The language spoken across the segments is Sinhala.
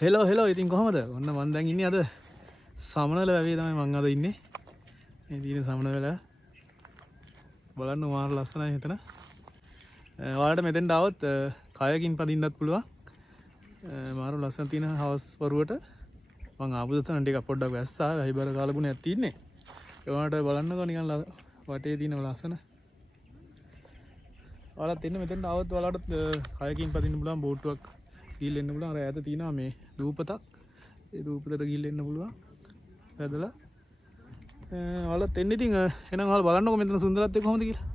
හෙලෝ ඉතින් කොහමද? ඔන්න මම දැන් ඉන්නේ අද සමනල වැවේ තමයි මම අද ඉන්නේ. මේ තියෙන සමනල වැව. බලන්න මාර ලස්සනයි මෙතන. ඔයාලට මෙතෙන්ට આવොත් කයකින් පදින්නත් පුළුවන්. මාර ලස්සන තියෙන හවස් වරුවට මම ආපු දවසට ටිකක් පොඩ්ඩක් වැස්සා. හයිබර කාලගුණයක් තියෙන්නේ. ඒවට බලන්නකෝ නිකන් වටේ තියෙන ලස්සන. ඔයාලත් එන්න මෙතෙන්ට આવොත් ඔයාලට කයකින් පදින්න පුළුවන් බෝට්ටුවක් ගිහින් එන්න පුළුවන්. අර ඈත තියෙනවා මේ දූපතක්. ඒ දූපතට ගිහින් එන්න පුළුවන්. වැදලා ඔයාලත් එන්න ඉතින් එහෙනම් ඔයාලා බලන්නකෝ මෙතන සුන්දරත්වය කොහොමද කියලා.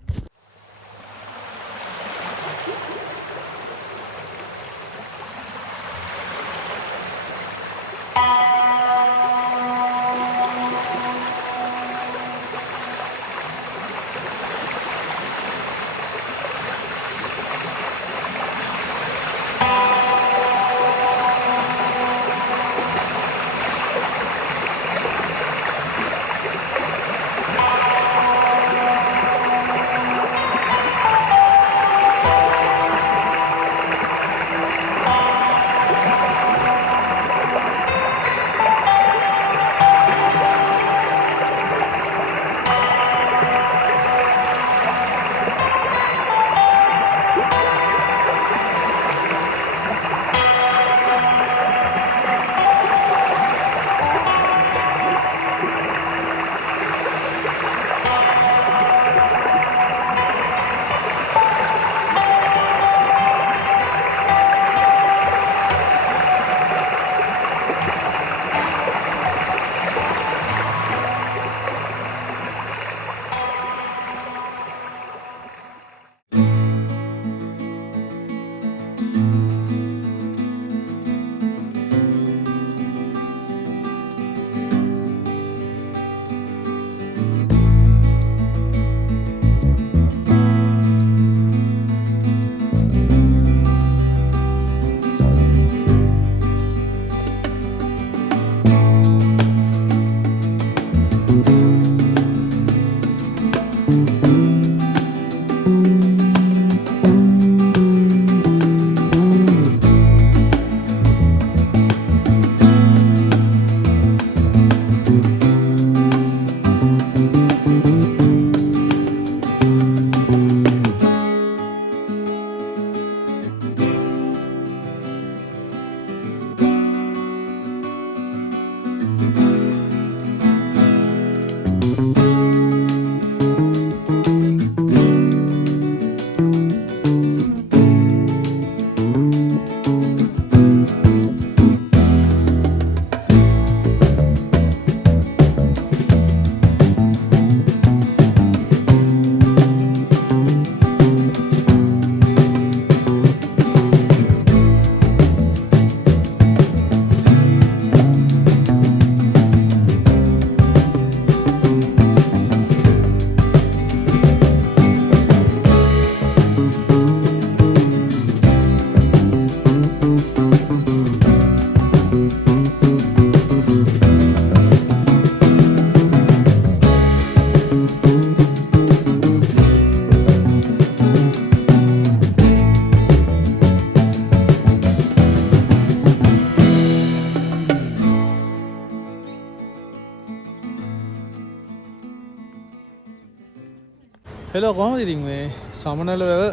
හෙලෝ කොහමද ඉතින් මේ සමනල වැව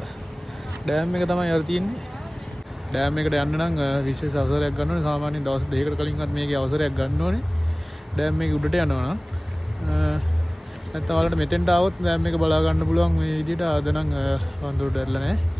ඩෑම් එක තමයි අර තියෙන්නේ. ඩෑම් එකට යන්න නම් විශේෂ අවසරයක් ගන්න ඕනේ. සාමාන්‍යයෙන් දවස් දෙකකට කලින්වත් මේකේ අවසරයක් ගන්න ඕනේ. ඩෑම් එකේ උඩට යනවා නම් නැත්නම් ඔයාලට මෙතෙන්ට ආවොත් ඩෑම් එක බලා ගන්න පුළුවන් මේ විදිහට. ආද නම් වඳුරට ඇරලා නැහැ.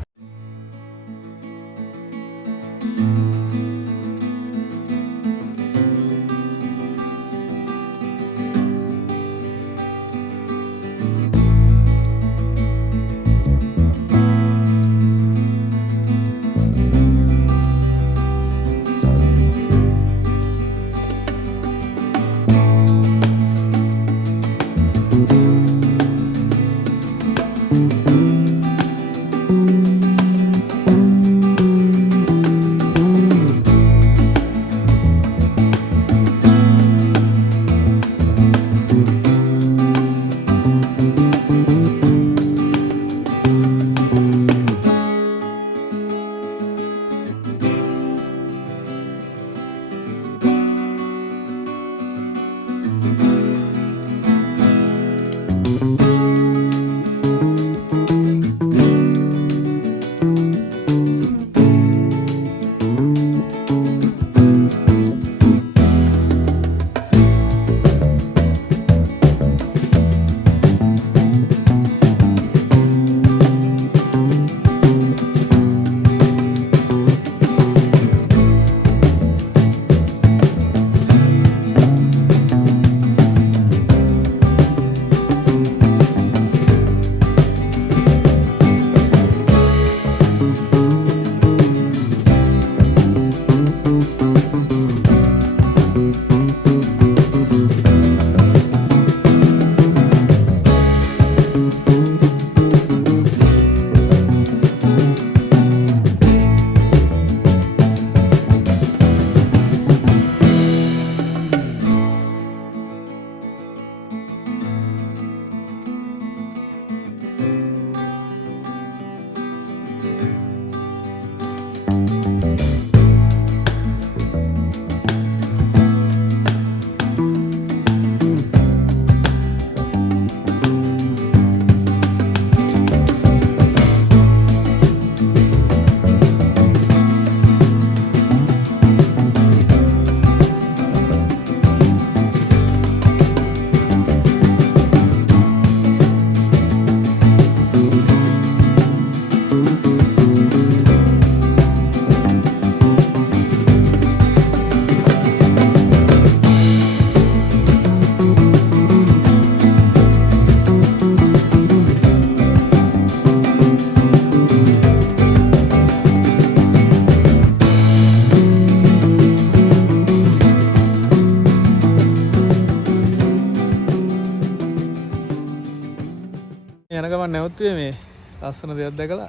හිතුවේ මේ ලස්සන දෙයක් දැකලා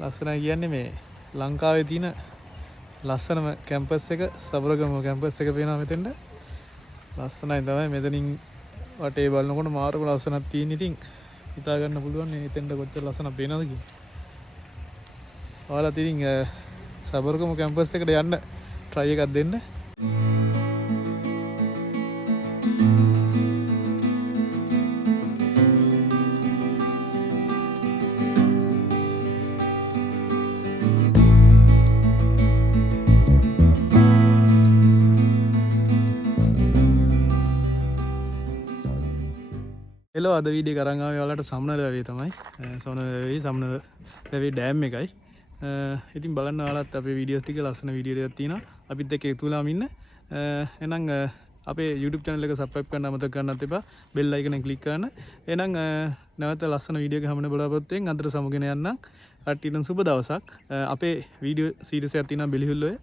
ලස්සනයි කියන්නේ මේ ලංකාවේ තියෙන ලස්සනම කැම්පස් එක සබරගම කැම්පස් එක පේනවා මෙතෙන්ට ලස්සනයි තමයි මෙතනින් වටේ බලනකොට මාරම ලස්සනක් තියෙන ඉතින් හිතා ගන්න පුළුවන් මේ එතෙන්ට කොච්චර ලස්සනක් පේනවද කියලා. ඔයාලා ඉතින් සබරගම කැම්පස් එකට යන්න try එකක් දෙන්න. හෙලෝ අද වීඩියෝ කරන් ආවේ ඔයාලට සම්නල වැවේ තමයි. සම්නල වැවේ ඩෑම් එකයි. ඉතින් බලන්න ඔයාලත් අපේ වීඩියෝස් ටික ලස්සන වීඩියෝ ටිකක් තියෙනවා. අපිත් එක්ක එකතු වෙලාම ඉන්න. එහෙනම් අපේ YouTube channel එක subscribe කරන්න අමතක කරන්නත් එපා. bell icon එක click කරන්න. එහෙනම් නැවත ලස්සන වීඩියෝ එකක් හම්බෙන්න බලාපොරොත්තු වෙන අතර සමුගෙන යන්න. කට්ටියටම සුබ දවසක්. අපේ වීඩියෝ series එකක් තියෙනවා බෙලිහුල්ලෝය.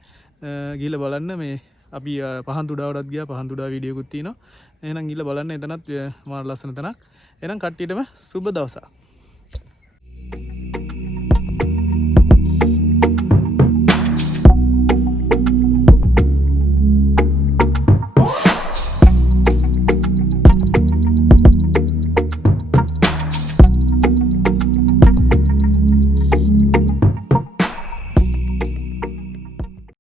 ගිහලා බලන්න මේ අපි පහන් තුඩාවටත් ගියා පහන් තුඩා වීඩියෝ එකක් තියෙනවා. එහෙනම් ගිහලා බලන්න එතනත් මාර ලස්සන තැනක්. එහෙනම් කට්ටියටම සුබ දවසක්.